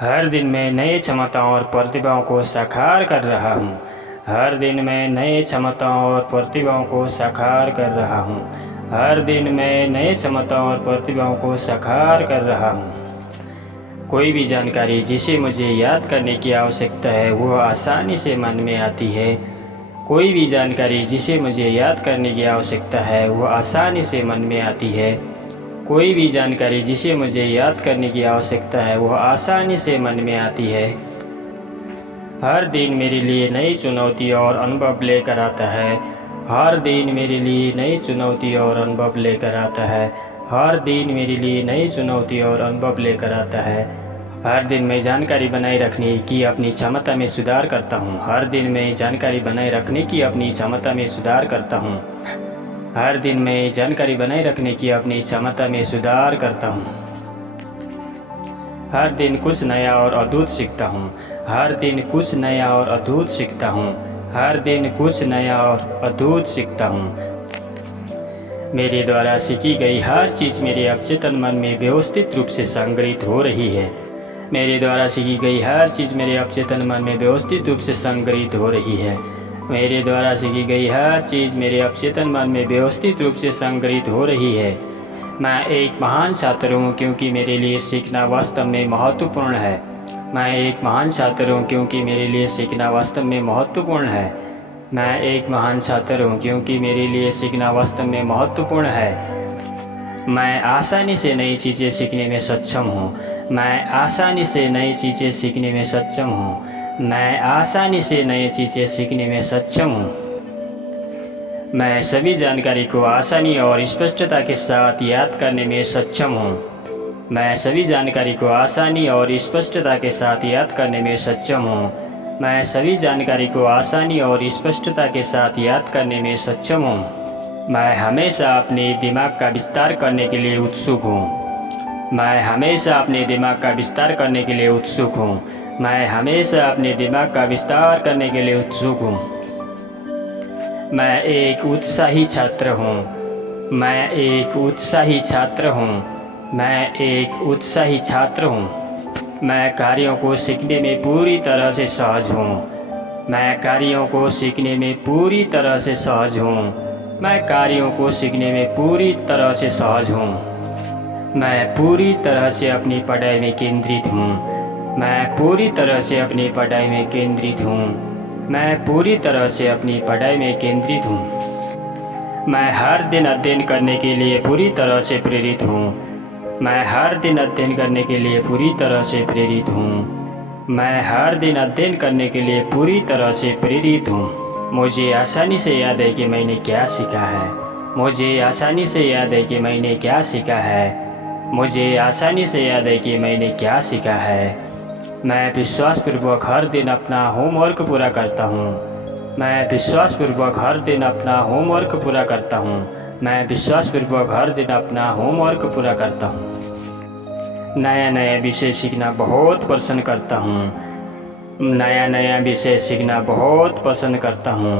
हर दिन मैं नए क्षमताओं और प्रतिभाओं को साकार कर रहा हूँ। हर दिन मैं नए क्षमताओं और प्रतिभाओं को साकार कर रहा हूँ। हर दिन मैं नए क्षमताओं और प्रतिभाओं को साकार कर रहा हूँ। कोई भी जानकारी जिसे मुझे याद करने की आवश्यकता है वह आसानी से मन में आती है। कोई भी जानकारी जिसे मुझे याद करने की आवश्यकता है वह आसानी से मन में आती है। कोई भी जानकारी जिसे मुझे याद करने की आवश्यकता है वह आसानी से मन में आती है। हर दिन मेरे लिए नई चुनौती और अनुभव लेकर आता है। हर दिन मेरे लिए नई चुनौती और अनुभव लेकर आता है। हर दिन मेरे लिए नई चुनौती और अनुभव लेकर आता है। हर दिन मैं जानकारी बनाए रखने की अपनी क्षमता में सुधार करता हूँ। हर दिन मैं जानकारी बनाए रखने की अपनी क्षमता में सुधार करता हूँ। हर दिन मैं जानकारी बनाए रखने की अपनी क्षमता में सुधार करता हूँ। हर दिन कुछ नया और अद्भुत सीखता हूँ। हर दिन कुछ नया और अद्भुत सीखता हूँ। हर दिन कुछ नया और अद्भुत सीखता हूँ। मेरे द्वारा सीखी गई हर चीज़ मेरे अवचेतन मन में व्यवस्थित रूप से संग्रहित हो रही है। मेरे द्वारा सीखी गई हर चीज़ मेरे अवचेतन मन में व्यवस्थित रूप से संग्रहित हो रही है। मेरे द्वारा सीखी गई हर चीज़ मेरे अवचेतन मन में व्यवस्थित रूप से संग्रहित हो रही है। मैं एक महान छात्र हूँ क्योंकि मेरे लिए सीखना वास्तव में महत्वपूर्ण है। मैं एक महान छात्र हूँ क्योंकि मेरे लिए सीखना वास्तव में महत्वपूर्ण है। मैं एक महान छात्र हूँ क्योंकि मेरे लिए सीखना वास्तव में महत्वपूर्ण है। मैं आसानी से नई चीज़ें सीखने में सक्षम हूँ। मैं आसानी से नई चीज़ें सीखने में सक्षम हूँ। मैं आसानी से नई चीज़ें सीखने में सक्षम हूँ। मैं सभी जानकारी को आसानी और स्पष्टता के साथ याद करने में सक्षम हूँ। मैं सभी जानकारी को आसानी और स्पष्टता के साथ याद करने में सक्षम हूँ। मैं सभी जानकारी को आसानी और स्पष्टता के साथ याद करने में सक्षम हूँ। मैं हमेशा अपने दिमाग का विस्तार करने के लिए उत्सुक हूँ। मैं हमेशा अपने दिमाग का विस्तार करने के लिए उत्सुक हूँ। मैं हमेशा अपने दिमाग का विस्तार करने के लिए उत्सुक हूँ। मैं एक उत्साही छात्र हूँ। मैं एक उत्साही छात्र हूँ। मैं एक उत्साही छात्र हूँ। मैं कार्यों को सीखने में पूरी तरह से सहज हूँ। मैं कार्यों को सीखने में पूरी तरह से सहज हूँ। मैं कार्यों को सीखने में पूरी तरह से सहज हूँ। मैं पूरी तरह से अपनी पढ़ाई में केंद्रित हूँ। मैं पूरी तरह से अपनी पढ़ाई में केंद्रित हूँ। मैं पूरी तरह से अपनी पढ़ाई में केंद्रित हूँ। मैं हर दिन अध्ययन करने के लिए पूरी तरह से प्रेरित हूँ। मैं हर दिन अध्ययन करने के लिए पूरी तरह से प्रेरित हूँ। मैं हर दिन अध्ययन करने के लिए पूरी तरह से प्रेरित हूँ। मुझे आसानी से याद है कि मैंने क्या सीखा है। मुझे आसानी से याद है कि मैंने क्या सीखा है। मुझे आसानी से याद है कि मैंने क्या सीखा है। मैं विश्वासपूर्वक हर दिन अपना होमवर्क पूरा करता हूँ। मैं विश्वासपूर्वक हर दिन अपना होमवर्क पूरा करता हूँ। मैं विश्वासपूर्वक हर दिन अपना होमवर्क पूरा करता हूँ। नया नया विषय सीखना बहुत पसंद करता हूँ। नया नया विषय सीखना बहुत पसंद करता हूँ।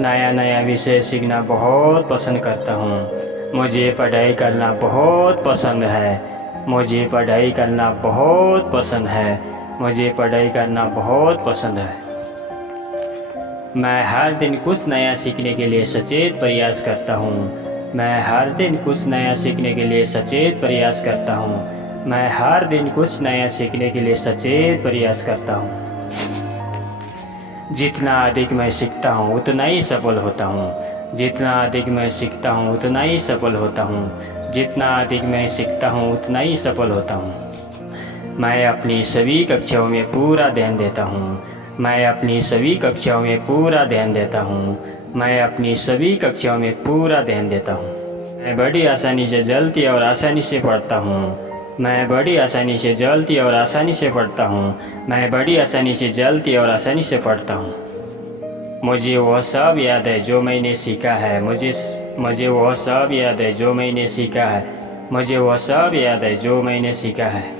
नया नया विषय सीखना बहुत पसंद करता हूँ। मुझे पढ़ाई करना बहुत पसंद है। मुझे पढ़ाई करना बहुत पसंद है। मुझे पढ़ाई करना बहुत पसंद है। मैं हर दिन कुछ नया सीखने के लिए सचेत प्रयास करता हूँ। मैं हर दिन कुछ नया सीखने के लिए सचेत प्रयास करता हूँ। मैं हर दिन कुछ नया सीखने के लिए सचेत प्रयास करता हूँ। जितना अधिक मैं सीखता हूँ उतना ही सफल होता हूँ। जितना अधिक मैं सीखता हूँ उतना ही सफल होता हूँ। जितना अधिक मैं सीखता हूँ उतना ही सफल होता हूँ। मैं अपनी सभी कक्षाओं में पूरा ध्यान देता हूँ। मैं अपनी सभी कक्षाओं में पूरा ध्यान देता हूँ। मैं अपनी सभी कक्षाओं में पूरा ध्यान देता हूँ। मैं बड़ी आसानी से जल्दी और आसानी से पढ़ता हूँ। मैं बड़ी आसानी से जल्दी और आसानी से पढ़ता हूँ। मैं बड़ी आसानी से जल्दी और आसानी से पढ़ता हूँ। मुझे वह सब याद है जो मैंने सीखा है। मुझे वह सब याद है जो मैंने सीखा है। मुझे वह सब याद है जो मैंने सीखा है।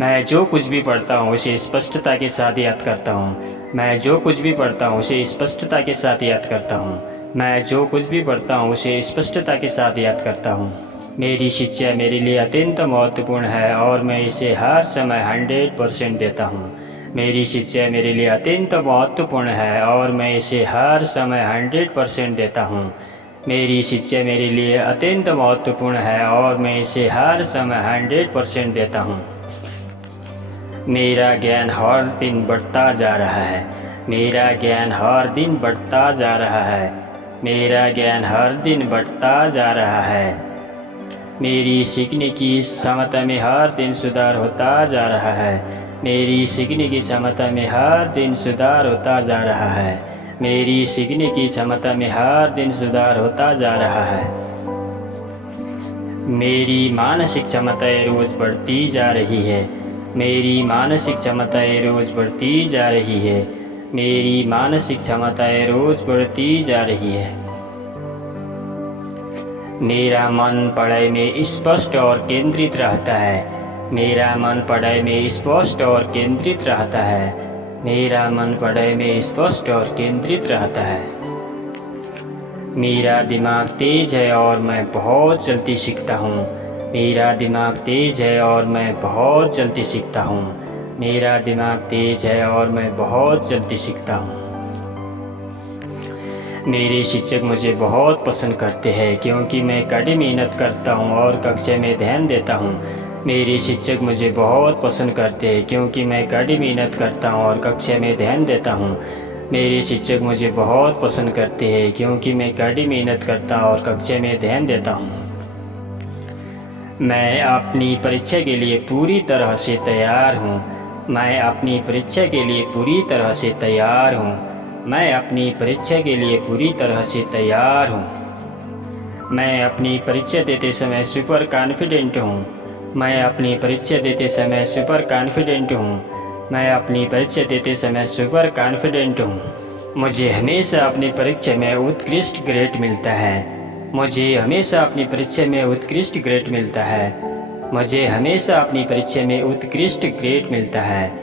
मैं जो कुछ भी पढ़ता हूँ उसे स्पष्टता के साथ याद करता हूँ। मैं जो कुछ भी पढ़ता हूँ उसे स्पष्टता के साथ याद करता हूँ। मैं जो कुछ भी पढ़ता हूँ उसे स्पष्टता के साथ याद करता हूँ। मेरी शिक्षा मेरे लिए अत्यंत महत्वपूर्ण है और मैं इसे हर समय 100% देता हूँ। मेरी शिक्षा मेरे लिए अत्यंत महत्वपूर्ण है और मैं इसे हर समय 100% देता हूँ। मेरी शिक्षा मेरे लिए अत्यंत महत्वपूर्ण है और मैं इसे हर समय 100% देता हूँ। मेरा ज्ञान हर दिन बढ़ता जा रहा है। मेरा ज्ञान हर दिन बढ़ता जा रहा है। मेरा ज्ञान हर दिन बढ़ता जा रहा है। मेरी सीखने की क्षमता में हर दिन सुधार होता जा रहा है। मेरी सीखने की क्षमता में हर दिन सुधार होता जा रहा है। मेरी सीखने की क्षमता में हर दिन सुधार होता जा रहा है। मेरी मानसिक क्षमताएं रोज बढ़ती जा रही है। मेरी मानसिक क्षमताएं रोज बढ़ती जा रही है। मेरी मानसिक क्षमताएं रोज बढ़ती जा रही है। मेरा मन पढ़ाई में स्पष्ट और केंद्रित रहता है। मेरा मन पढ़ाई में स्पष्ट और केंद्रित रहता है। मेरा मन पढ़ाई में स्पष्ट और केंद्रित रहता है। मेरा दिमाग तेज है और मैं बहुत जल्दी सीखता हूँ। मेरा दिमाग तेज है और मैं बहुत जल्दी सीखता हूँ। मेरा दिमाग तेज है और मैं बहुत जल्दी सीखता हूँ। मेरे शिक्षक मुझे बहुत पसंद करते हैं क्योंकि मैं कड़ी मेहनत करता हूँ और कक्षा में ध्यान देता हूँ। मेरे शिक्षक मुझे बहुत पसंद करते हैं क्योंकि मैं कड़ी मेहनत करता हूँ और कक्षा में ध्यान देता हूँ। मेरे शिक्षक मुझे बहुत पसंद करते हैं क्योंकि मैं कड़ी मेहनत करता हूँ और कक्षा में ध्यान देता हूँ। मैं अपनी परीक्षा के लिए पूरी तरह से तैयार हूँ। मैं अपनी परीक्षा के लिए पूरी तरह से तैयार हूँ। मैं अपनी परीक्षा के लिए पूरी तरह से तैयार हूँ। मैं अपनी परीक्षा देते समय सुपर कॉन्फिडेंट हूँ। मैं अपनी परीक्षा देते समय सुपर कॉन्फिडेंट हूँ। मैं अपनी परीक्षा देते समय सुपर कॉन्फिडेंट हूँ। मुझे हमेशा अपनी परीक्षा में उत्कृष्ट ग्रेड मिलता है। मुझे हमेशा अपनी परीक्षा में उत्कृष्ट ग्रेड मिलता है। मुझे हमेशा अपनी परीक्षा में उत्कृष्ट ग्रेड मिलता है।